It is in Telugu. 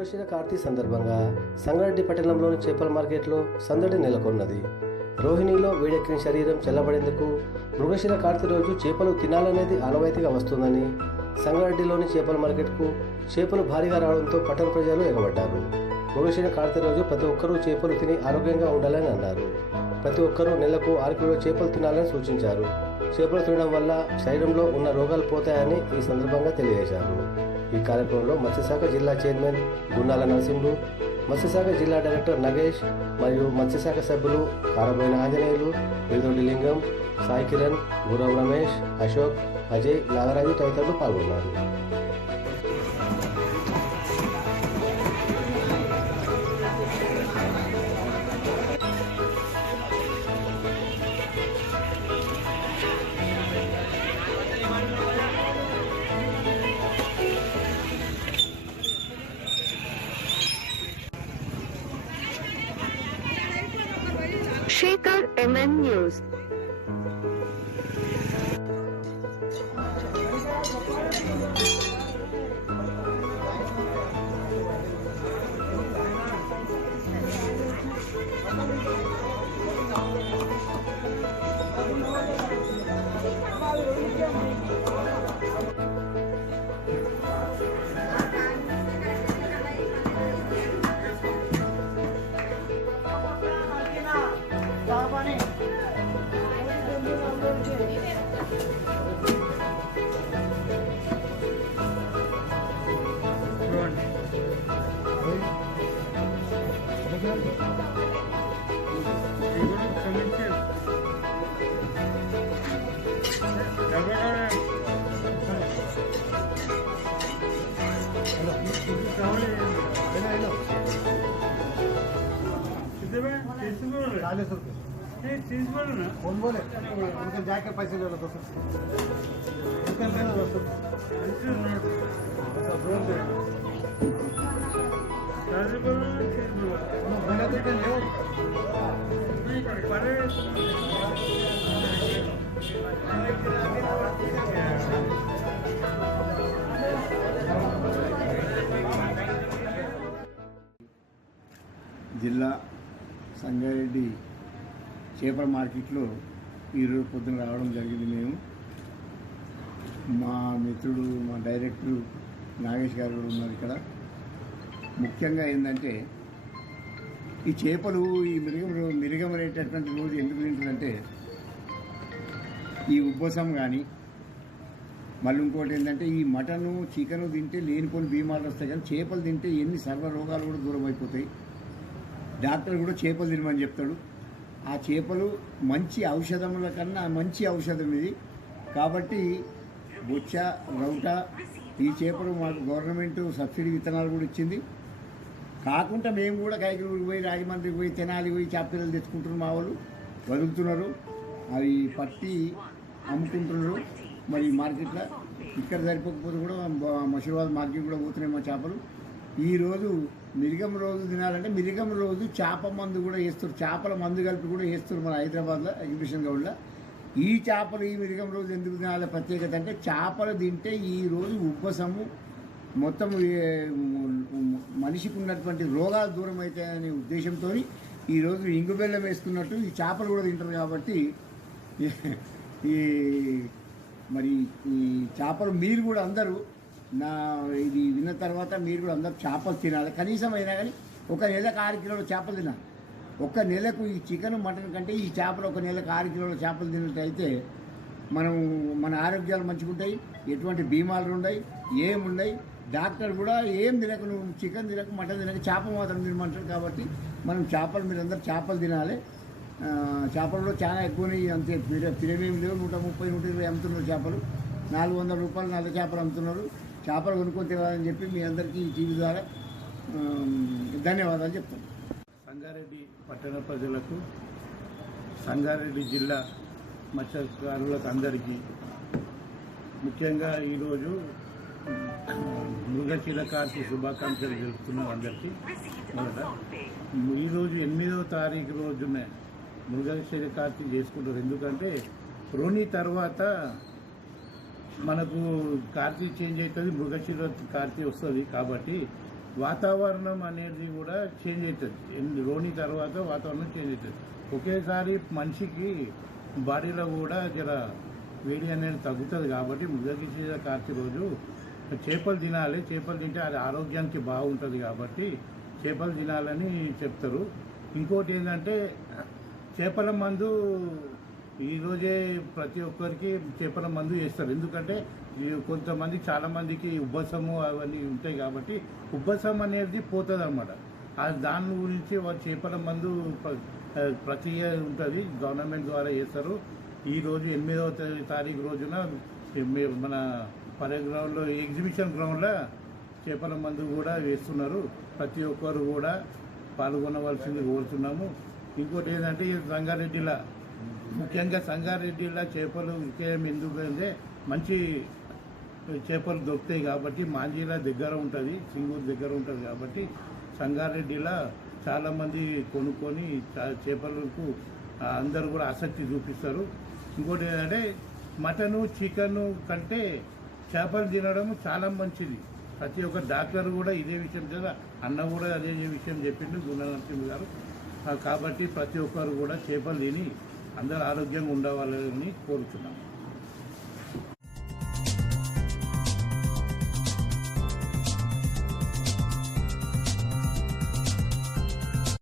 మృగశిర కార్తీ సందర్భంగా సంగారెడ్డి పట్టణంలోని చేపల మార్కెట్లో సందడి నెలకొన్నది. రోహిణిలో వేడెక్కిన శరీరం చల్లబడేందుకు మృగశిర కార్తీ రోజు చేపలు తినాలనేది ఆనవాయితీగా వస్తుందని సంగారెడ్డిలోని చేపల మార్కెట్కు చేపలు భారీగా రావడంతో పట్టణ ప్రజలు ఎగబడ్డారు. మృగశిర కార్తీ రోజు ప్రతి ఒక్కరూ చేపలు తిని ఆరోగ్యంగా ఉండాలని అన్నారు. ప్రతి ఒక్కరూ నెలకు ఆరు కిలో చేపలు తినాలని సూచించారు. చేపలు తినడం వల్ల శరీరంలో ఉన్న రోగాలు పోతాయని ఈ సందర్భంగా తెలియజేశారు. ఈ కార్యక్రమంలో మత్స్యశాఖ జిల్లా చైర్మన్ గున్నాల నరసింహులు మత్స్యశాఖ జిల్లా డైరెక్టర్ నగేష్ మరియు మత్స్యశాఖ సభ్యులు కారబోయిన ఆంజనేయులు వెలుదొడ్డి లింగం సాయి కిరణ్ గురం రమేష్ అశోక్ అజయ్ నాగరాజు తదితరులు పాల్గొన్నారు. Shekhar MN News. चालीस रुपये कौन बोले उनके जाके पैसे ले लो दो सौ उनके ले लो दो सौ సంగారెడ్డి చేపల మార్కెట్లో ఈరోజు పొద్దున రావడం జరిగింది మేము. మా మిత్రుడు మా డైరెక్టర్ నాగేష్ గారు కూడా ఉన్నారు ఇక్కడ. ముఖ్యంగా ఏంటంటే ఈ చేపలు ఈ మిరుగములు మిరుగం అనేటటువంటి రోజు ఎందుకు తింటుందంటే ఈ ఉబ్బసం కానీ మళ్ళీ ఇంకోటి ఏంటంటే ఈ మటను చికెను తింటే లేనిపోని బీమార్లు వస్తాయి కానీ చేపలు తింటే ఎన్ని సర్వ రోగాలు కూడా దూరం అయిపోతాయి డాక్టర్ కూడా చేపలు తినమని చెప్తాడు. ఆ చేపలు మంచి ఔషధముల కన్నా మంచి ఔషధం ఇది. కాబట్టి బొచ్చ రౌట ఈ చేపలు మాకు గవర్నమెంట్ సబ్సిడీ విత్తనాలు కూడా ఇచ్చింది. కాకుండా మేము కూడా కైకూరికి పోయి రాజమండ్రికి పోయి తెనాలి పోయి చేపలు తెచ్చుకుంటున్నారు మా వాళ్ళు. వదులుతున్నారు. అవి పట్టి అమ్ముకుంటున్నారు. మరి మార్కెట్లో ఇక్కడ సరిపోకపోతే కూడా బ- మషీరాబాద్ మార్కెట్ కూడా పోతున్నాయి మా చేపలు. ఈరోజు మిరిగం రోజు తినాలంటే మిరిగం రోజు చేప మందు కూడా వేస్తారు. చేపల మందు కలిపి కూడా వేస్తారు మన హైదరాబాద్లో ఎగ్జిబిషన్ గ్రౌండ్లో. ఈ చేపలు ఈ మిరిగం రోజు ఎందుకు తినాలి? ప్రత్యేకత అంటే చేపలు తింటే ఈరోజు రోజు ఉబ్బసము మొత్తం మనిషికి ఉన్నటువంటి రోగాలు దూరం అవుతాయనే ఉద్దేశంతో ఈరోజు ఇంగు బెల్లం వేసుకున్నట్టు ఈ చేపలు కూడా తింటారు కాబట్టి ఈ మరి ఈ చేపలు మీరు కూడా అందరూ నా ఇది విన్న తర్వాత మీరు కూడా అందరు చేపలు తినాలి. కనీసం అయినా కానీ ఒక నెలకు ఆరు కిలోల చేపలు తినాలి. ఒక నెలకు ఈ చికెన్ మటన్ కంటే ఈ చేపలు ఒక నెలకు ఆరు కిలోల చేపలు తిన్నట్టయితే మనం మన ఆరోగ్యాలు మంచిగా ఉంటాయి ఎటువంటి బీమాలు ఉండయి ఏముండయి డాక్టర్ కూడా ఏం తినక నువ్వు చికెన్ తినక మటన్ తినక చేప మాత్రం తినమంటారు కాబట్టి మనం చేపలు మీరు అందరు చేపలు తినాలి. చేపలలో చేపలు చాలా ఎక్కువనే అంతే. పిర పిరమేమి లేవు నూట ముప్పై నూట ఇరవై అమ్ముతున్నారు చేపలు. నాలుగు వందల రూపాయలు నల్ల చేపలు అమ్ముతున్నారు. చేపలు కొనుక్కొని తినాలని చెప్పి మీ అందరికీ ఈ టీవీ ద్వారా ధన్యవాదాలు చెప్తాను. సంగారెడ్డి పట్టణ ప్రజలకు సంగారెడ్డి జిల్లా మత్స్యకారులకు అందరికీ ముఖ్యంగా ఈరోజు మృగశిర కార్తీ శుభాకాంక్షలు తెలుపుతున్నాం అందరికీ. మొదట ఈరోజు ఎనిమిదవ తారీఖు రోజునే మృగశిర కార్తీ చేసుకుంటారు. ఎందుకంటే రోని తర్వాత మనకు కార్తీ చేంజ్ అవుతుంది మృగశిర కార్తీ వస్తుంది కాబట్టి వాతావరణం అనేది కూడా చేంజ్ అవుతుంది రోని తర్వాత వాతావరణం చేంజ్ అవుతుంది ఒకేసారి మనిషికి బాడీలో కూడా జర వేడి అనేది తగ్గుతుంది కాబట్టి మృగశిర కార్తీ రోజు చేపలు తినాలి. చేపలు తింటే అది ఆరోగ్యానికి బాగుంటుంది కాబట్టి చేపలు తినాలని చెప్తారు. ఇంకోటి ఏంటంటే చేపల మందు ఈరోజే ప్రతి ఒక్కరికి చేపల మందు వేస్తారు. ఎందుకంటే కొంతమంది చాలామందికి ఉబ్బసము అవన్నీ ఉంటాయి కాబట్టి ఉబ్బసం అనేది పోతుంది అనమాట దాని గురించి వారు చేపల మందు ప్ర- ప్రతి ఉంటుంది. గవర్నమెంట్ ద్వారా చేస్తారు. ఈరోజు ఎనిమిదవ తారీఖు రోజున మన పరే గ్రౌండ్లో ఎగ్జిబిషన్ గ్రౌండ్లో చేపల మందు కూడా వేస్తున్నారు. ప్రతి ఒక్కరు కూడా పాల్గొనవలసింది కోరుతున్నాము. ఇంకోటి ఏంటంటే రంగారెడ్డిలో ముఖ్యంగా సంగారెడ్డిలో చేపలు విక్రయం ఎందుకంటే మంచి చేపలు దొరుకుతాయి కాబట్టి మాంజీల దగ్గర ఉంటుంది సింగూరు దగ్గర ఉంటుంది కాబట్టి సంగారెడ్డిలో చాలామంది కొనుక్కొని చేపలకు అందరూ కూడా ఆసక్తి చూపిస్తారు. ఇంకోటి ఏంటంటే మటను చికెను కంటే చేపలు తినడం చాలా మంచిది. ప్రతి ఒక్క డాక్టర్ కూడా ఇదే విషయం కదా అన్న కూడా అదే విషయం చెప్పిండు గుణనరసింహ గారు. కాబట్టి ప్రతి ఒక్కరు కూడా చేపలు తిని అందరూ ఆరోగ్యంగా ఉండవాలని కోరుతున్నాం